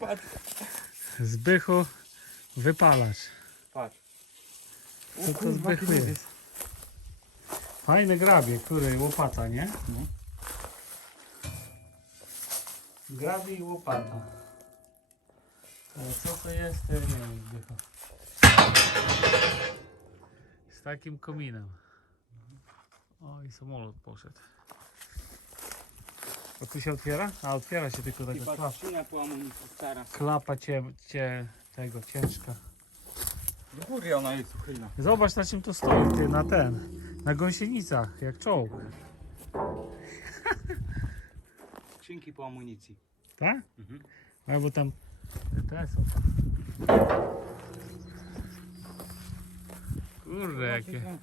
Patrz, Zbychu, wypalacz. patrz. Co to Zbychu jest? Fajny grabie, który łopata, nie? No. Grabie i łopata. Ale co to jest, to ja nie wiem, Zbychu. Z takim kominem. O, i samolot poszedł. A tu się otwiera? A otwiera się tylko patrz, klapa. stara. Klapa cie, cie, tego ciężka. Do góry ona jest uchylna. Zobacz na czym to stoi, ty, na ten. Na gąsienicach, jak czołg. Skrzynki po amunicji. Tak? Mhm. Albo tam te są. Kurde, jakie.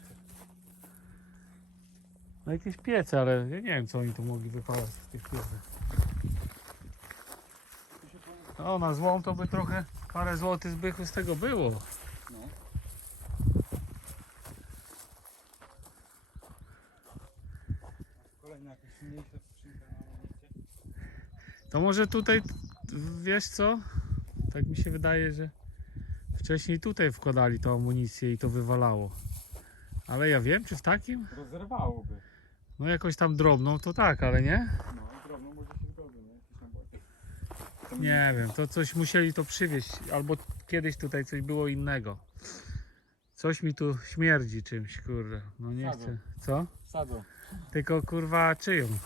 No jakieś piece, ale ja nie wiem co oni tu mogli wypalać z tych pieców. No na złą to by trochę parę złotych zbychu z tego było. No. Kolejna jakaś mniejsza skrzynka na amunicję. To może tutaj, wiesz co? Tak mi się wydaje, że wcześniej tutaj wkładali tą amunicję i to wywalało. Ale ja wiem, czy w takim? Rozerwałoby. No jakoś tam drobną to tak, ale nie? No, drobno może się zgodzę, nie? Jakieś tam było. To Nie wiem, to coś musieli to przywieźć, albo kiedyś tutaj coś było innego. Coś mi tu śmierdzi czymś, kurde. No nie Sadzą. chcę. Co? Sadzą. Tylko kurwa czyją.